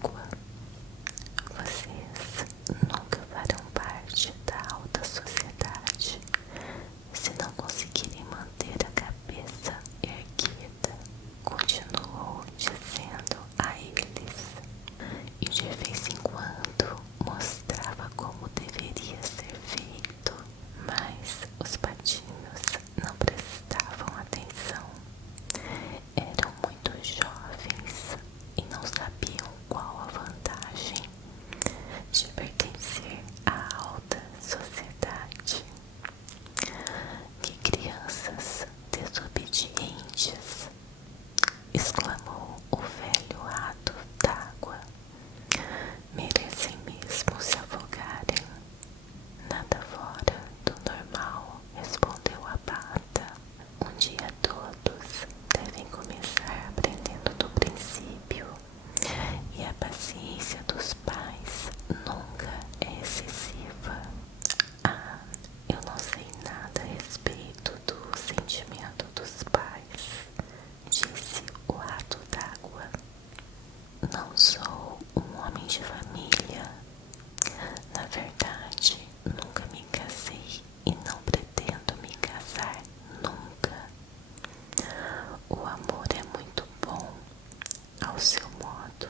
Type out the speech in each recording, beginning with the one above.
promíscua. Vocês nunca farão parte da alta sociedade se não conseguirem manter a cabeça erguida, continuou dizendo a eles, e de vez em quando mostrava como deveria ser feito, mas os patinhos não prestavam atenção. Eram muito jovens e não sabiam qual a vantagem de pertencer à alta sociedade. Que crianças desobedientes! Exclamou o velho rato d'água. Merecem mesmo se afogarem. Nada fora do normal, respondeu a pata. Um dia todos devem começar aprendendo do princípio, e a paciência dos pais nunca é excessiva. Ah, eu não sei nada a respeito do sentimento dos pais, disse o rato d'água. Não sou um homem de família. Na verdade, nunca me casei e não pretendo me casar nunca. O amor é muito bom ao seu modo,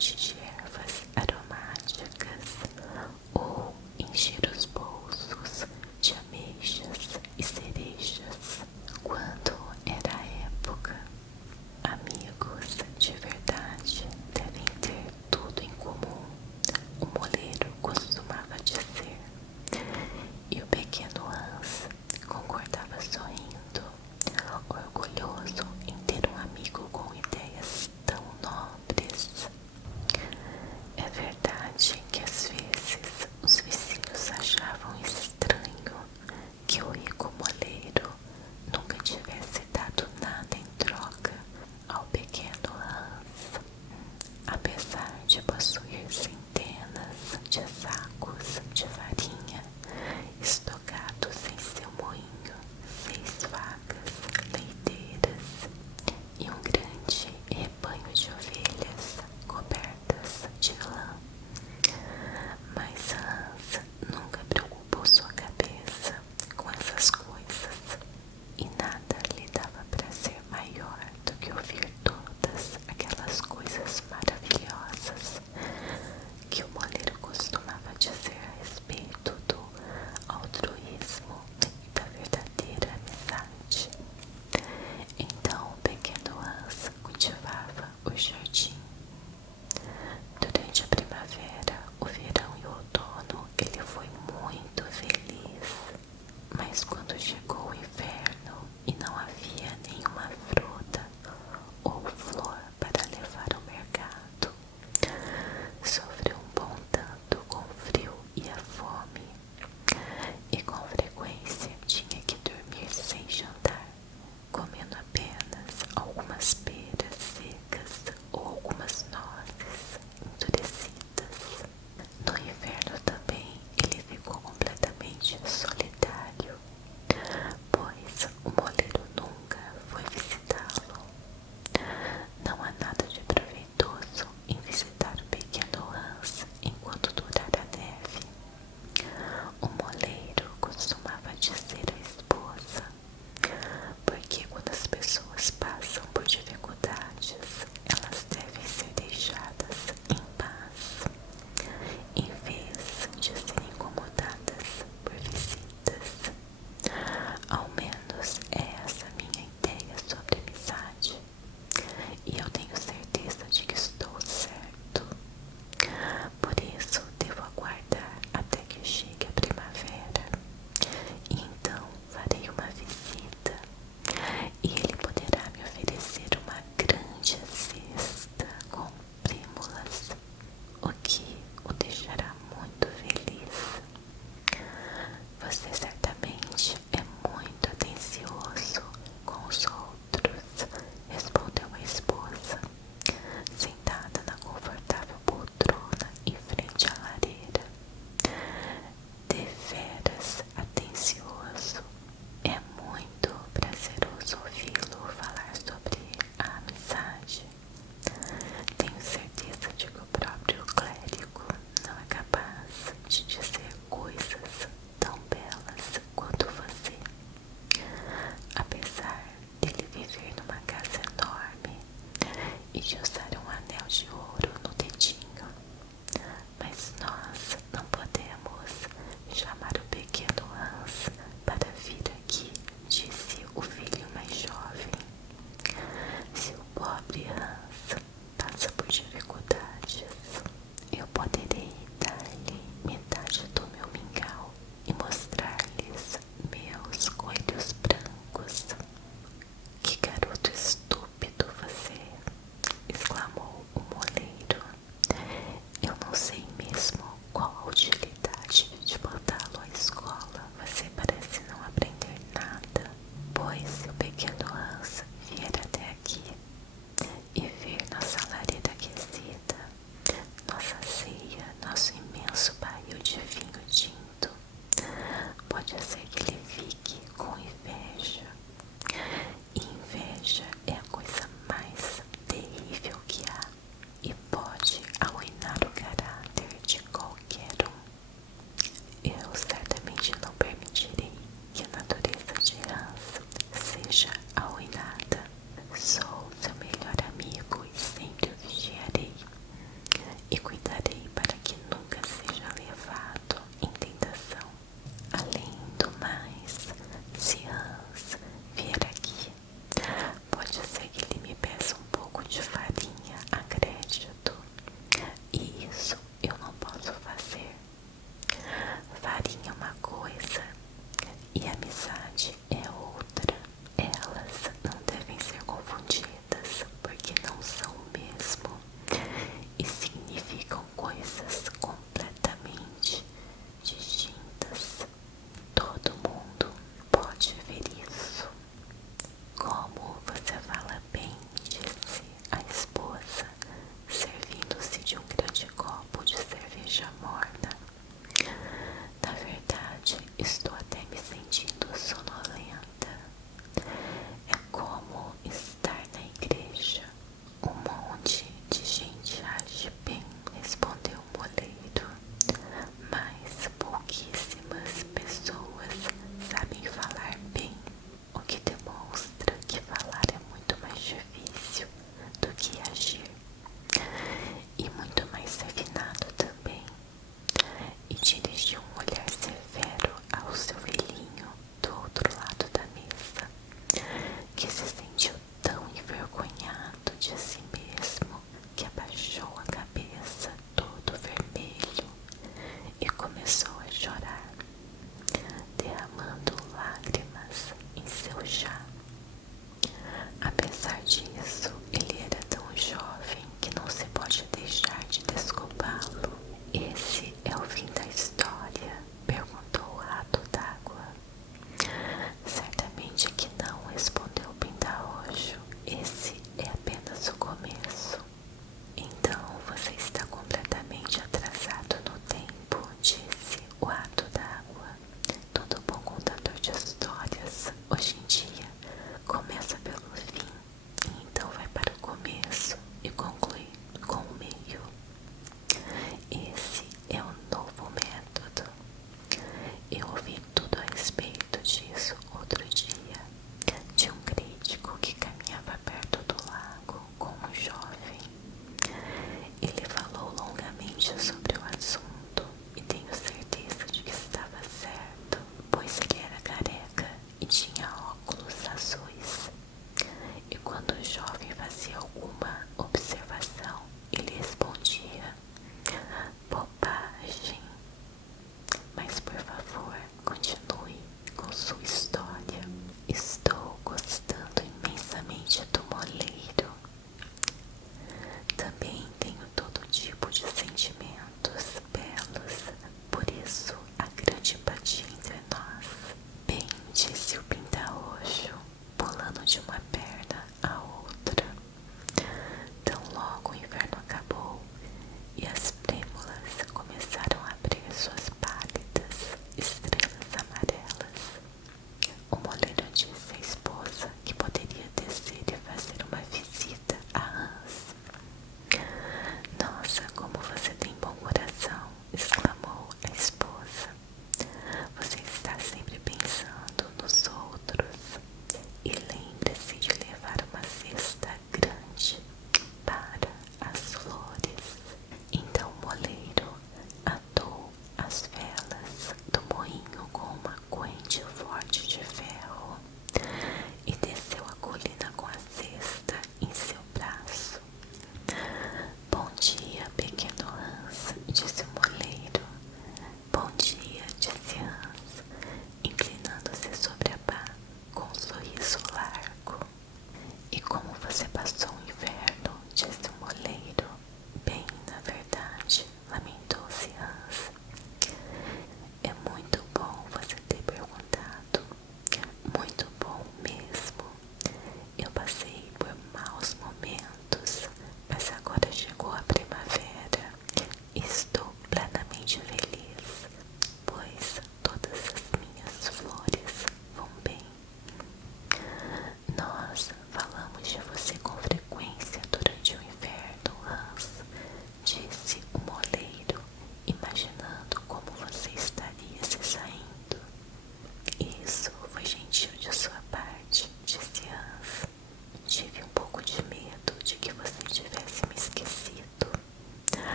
pote de ervas aromáticas ou encher os bolsos de ameixas e cerejas. Quando era a época, amigos de verdade devem ter tudo em comum, o moleiro costumava dizer. E o pequeno Hans concordava sorrindo, orgulhoso em ter um amigo com ideias tão nobres.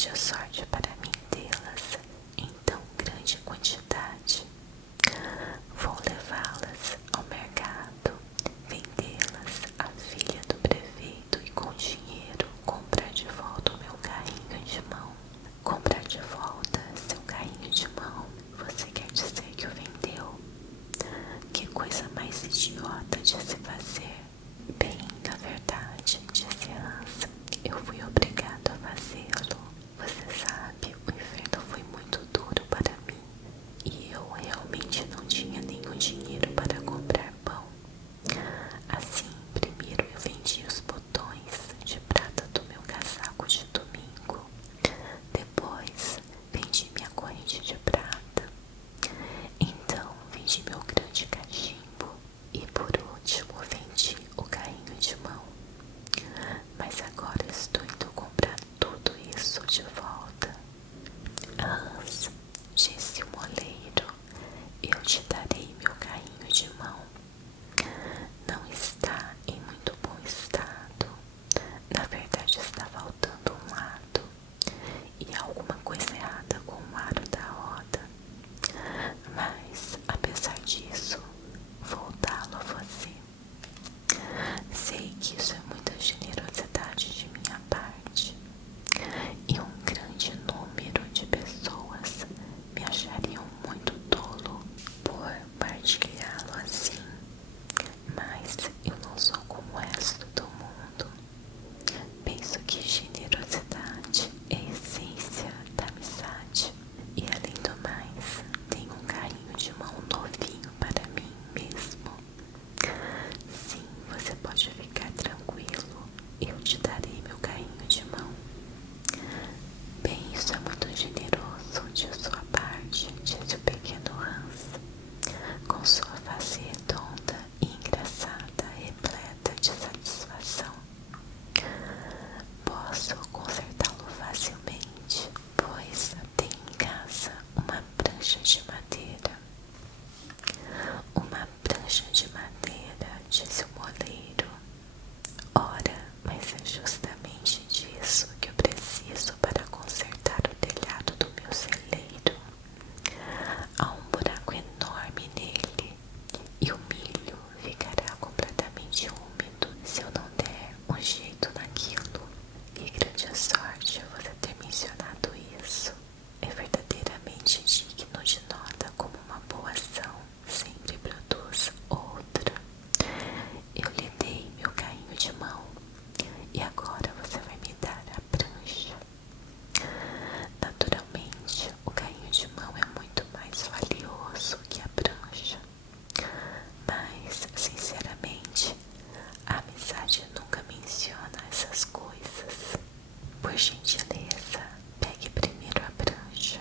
grande a sorte para mim tê-las em tão grande quantidade. Vou levá-las ao mercado, vendê-las à filha do prefeito e com dinheiro comprar de volta o meu carrinho de mão. Comprar de volta seu carrinho de mão, você quer dizer que o vendeu? Que coisa mais idiota de se fazer. Bem, na verdade, disse Hans, eu fui obrigado a fazê-lo. Você sabe, o inferno foi muito duro para mim e eu realmente não tinha nenhum dinheiro para comprar pão. Assim, primeiro eu vendi os botões de prata do meu casaco de domingo. Depois, vendi minha corrente de prata. Então, vendi meu grande cachimbo. E por último, vendi o carrinho de mão. Mas agora estou indo comprar tudo isso de volta. Hans, disse o moleiro, eu te darei meu carrinho de mão. Não está em muito bom estado. Na verdade, está faltando um lado. E há alguma coisa errada com o aro da roda. Mas, apesar disso, vou dá-lo a você. Sei que isso é muita generosidade de minha parte. E um grande número de pessoas me achariam muito tolo por partilhá-lo assim. Mas eu não sou como o resto do mundo. Penso que generosidade é a essência da amizade. E além do mais, tenho um carrinho de mão novinho para mim mesmo. Sim, você pode ficar tranquilo. Eu te darei meu carrinho de mão. Bem, isso é muito generoso de sua parte, disse o pequeno Hans, com sua face redonda e engraçada, repleta de satisfação. Posso consertá-lo facilmente, pois tenho em casa uma prancha de madeira. Uma prancha de madeira, disse o moleiro. Ora, mas é justamente disso que eu preciso para consertar o telhado do meu celeiro. Há um buraco enorme nele e o milho ficará completamente úmido se eu não der um jeito naquilo. Que grande sorte você ter mencionado isso. É verdadeiramente digno de nota como uma boa ação sempre produz outra. Eu lhe dei meu carrinho de mão e agora você vai me dar a prancha. Naturalmente, o carrinho de mão é muito mais valioso que a prancha. Mas, sinceramente, a amizade nunca menciona essas coisas. Por gentileza, pegue primeiro a prancha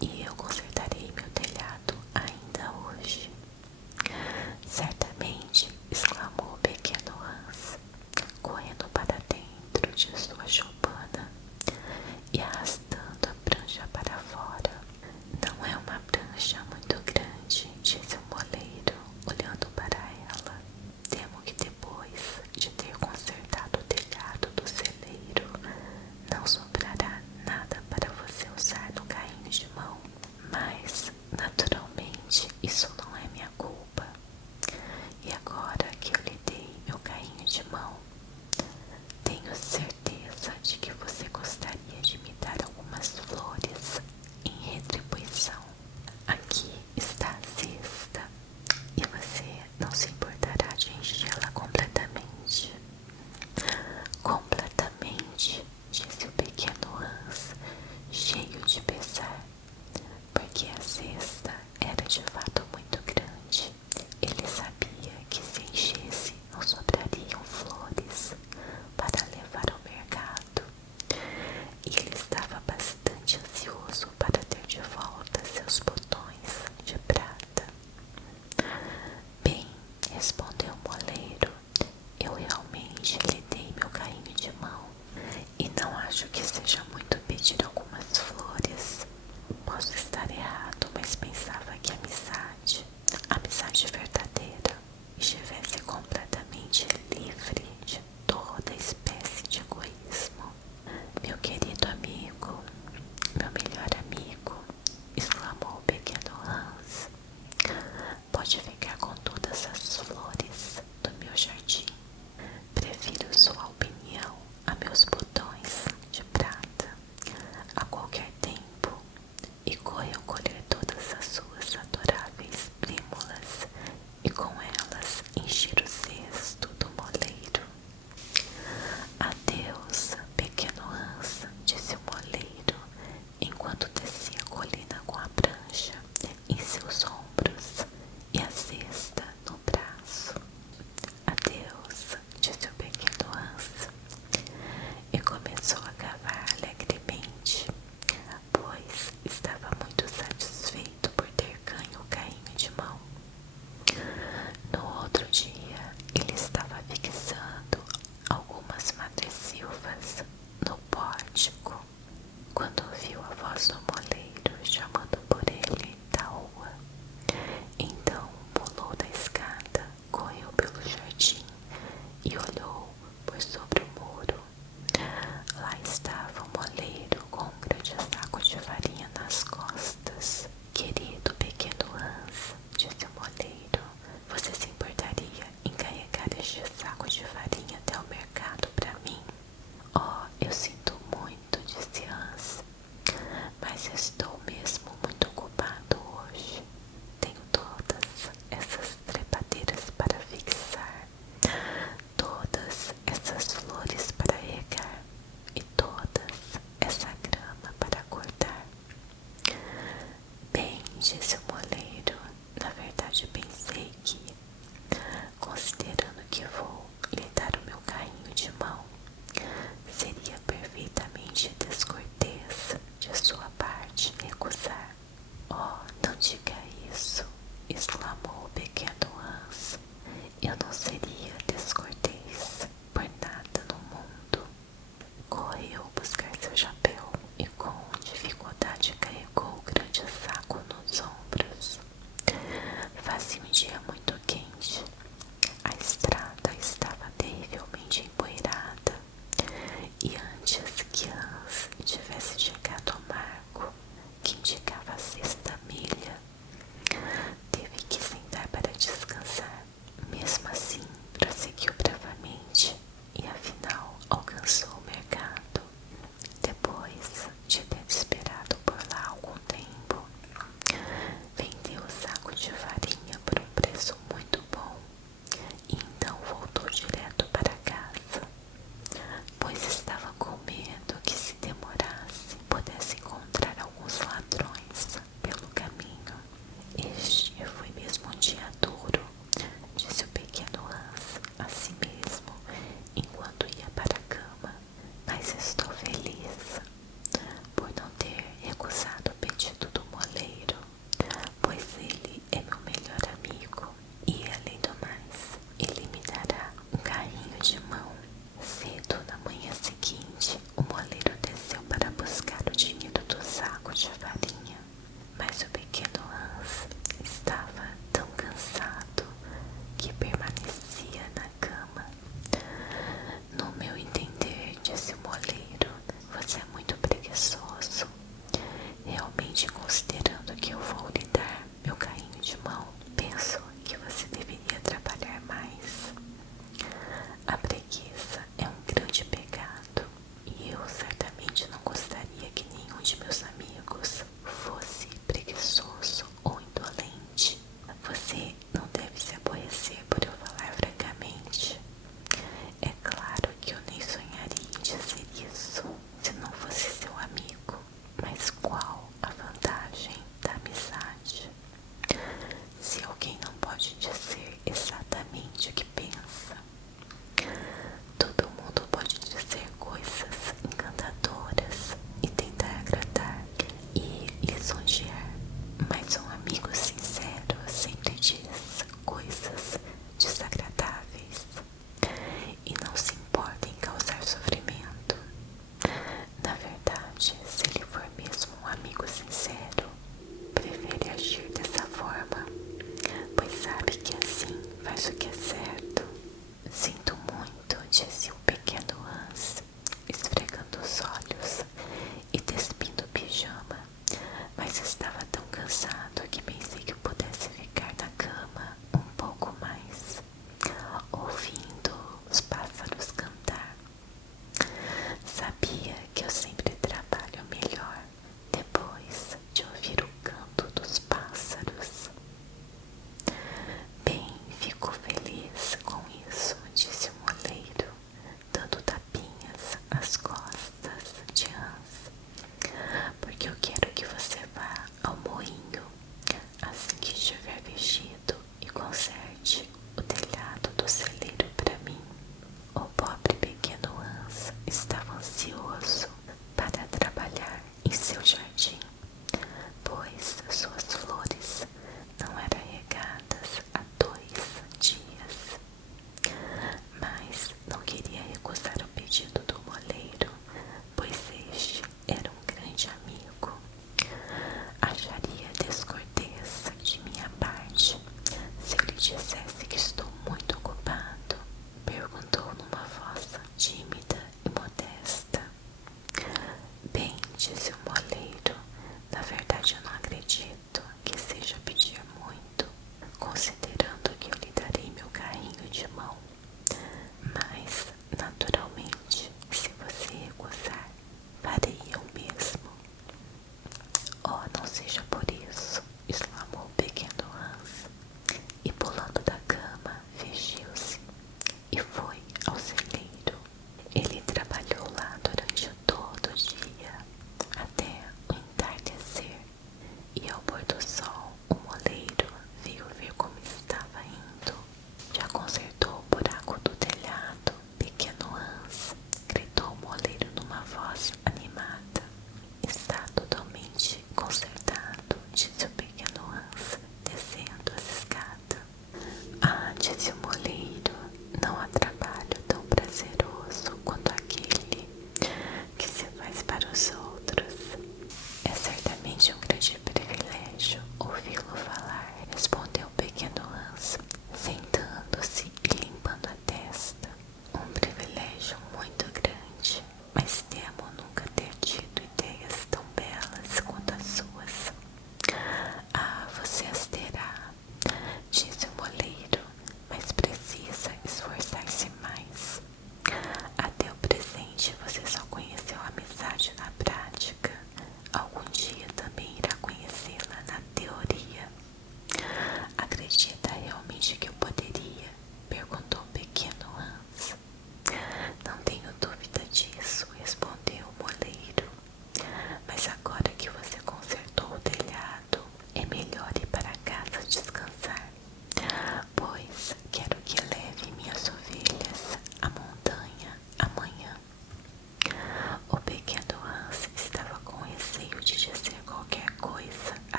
e eu consertarei meu telhado ainda hoje. Certamente, exclamou o pequeno Hans, correndo para dentro de sua choupana e arrastando a prancha para fora. Não é uma prancha muito grande, disse o moleiro, olhando para ela. Temo que depois de ter consertado o telhado do celeiro, não sobrará nada para você usar no carrinho de mão. Mas, naturalmente, isso não é minha culpa. E agora que eu lhe dei meu carrinho de mão, tenho certeza de que você gostaria de me dar algum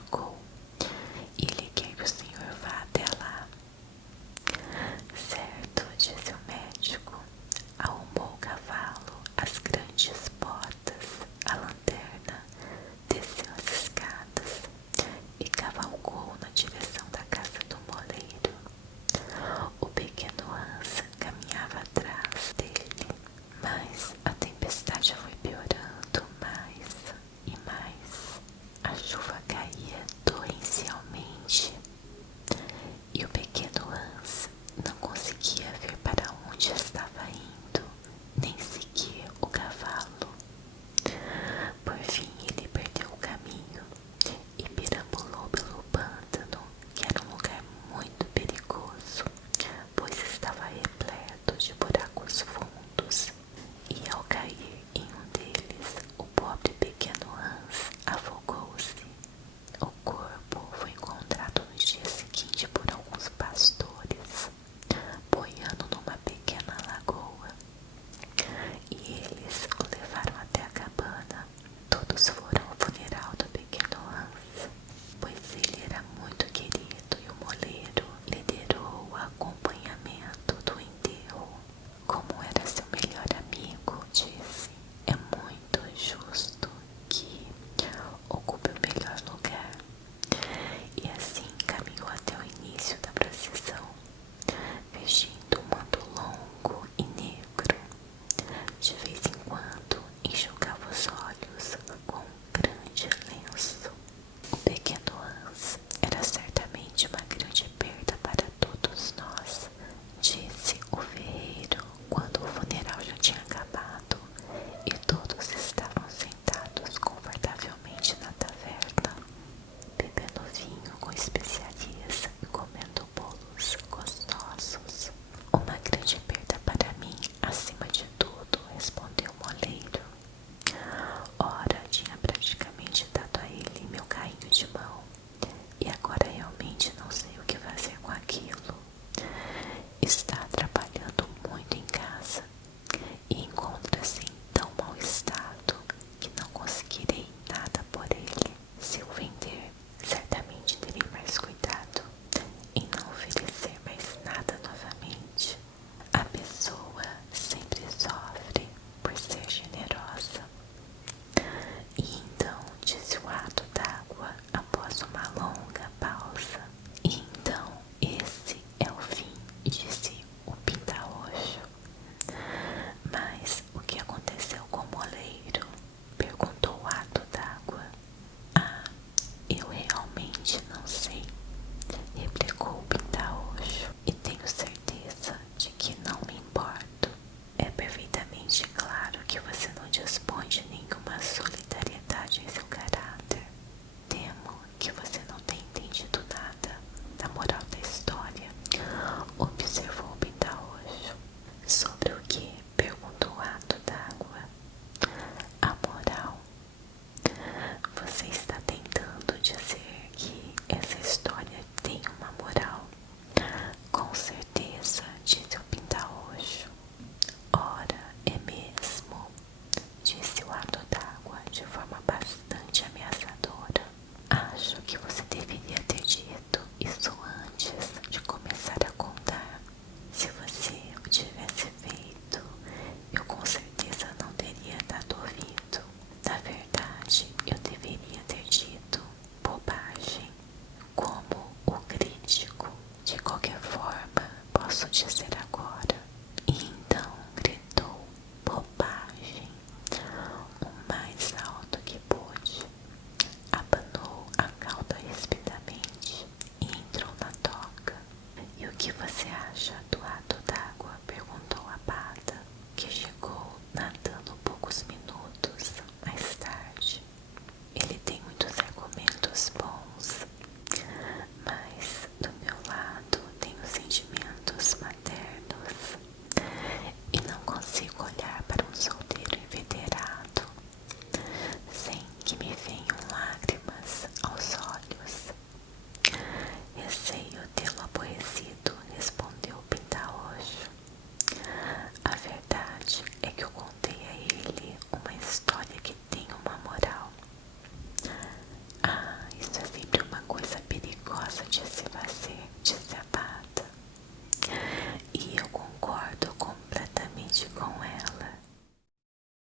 machucou e ele quer que o senhor vá até lá. Certo, disse o médico. Arrumou o cavalo, as grandes botas, a lanterna, desceu as escadas e cavalgou na direção da casa do moleiro. O pequeno Hans caminhava atrás dele, mas a tempestade foi piorando mais e mais. A chuva caía torrencialmente e o pequeno Hans não conseguia ver para onde estava indo, nem sequer o cavalo. Por fim, ele perdeu o caminho e perambulou pelo pântano, que era um lugar muito perigoso, pois estava repleto de buracos fundos. E ao cair em um deles, o pobre pequeno Hans afogou-se. O corpo foi encontrado no dia seguinte por alguns pastores, boiando numa pequena lagoa, e eles o levaram até a cabana. Todos foram ao funeral do pequeno Hans, pois ele era muito querido e o moleiro liderou o acompanhamento do enterro. Como era seu melhor amigo, disse, é muito justo que ocupe o melhor lugar. E assim caminhou até o início da procissão, vestindo um manto longo e negro. De vez em quando enxugava os olhos com um grande lenço. O pequeno Hans era certamente uma grande perda para todos nós, disse o ferreiro quando o funeral já tinha acabado e todos estavam sentados confortavelmente na taverna, bebendo vinho com especiarias e comendo bolos gostosos. Uma grande perda para mim, acima de tudo, respondeu o moleiro. Ora, tinha praticamente dado a ele meu carrinho de mão e agora realmente não sei o que fazer com aquilo. Está trabalhando muito em casa e encontra-se em tão mau estado que não conseguirei nada por ele. Se o vender, certamente terei mais cuidado em não oferecer mais nada novamente. A pessoa sempre sofre por ser generosa. E então, disse o rato d'água após uma longa pausa. E então, esse é o fim, disse o pinta-roxo. Mas o que aconteceu com o moleiro? Perguntou o rato d'água. Ah, eu realmente não sei, replicou o pinta-roxo, e tenho certeza de que não me importo. É perfeitamente claro que você não dispõe de nenhuma solidariedade em seu caráter. Temo que você não tenha entendido nada da moral da história, observou o pinta-roxo. Sobre o que? Perguntou o rato d'água. A moral. Você está tentando dizer que essa história tem uma moral? Com certeza, disse o pinta-roxo. Ora, é mesmo, disse o rato d'água de forma bastante ameaçadora. Acho que você deveria ter dito isso antes de começar a contar. Se você o tivesse feito, eu com certeza não teria dado ouvido. Na verdade, eu deveria ter dito bobagem, como o crítico. De qualquer forma, posso dizer agora. E então gritou bobagem o mais alto que pôde, abanou a cauda rispidamente e entrou na toca. E o que você acha do rato d'água? Perguntou a pata, que chegou nadando poucos minutos mais tarde. Ele tem muitos argumentos bons,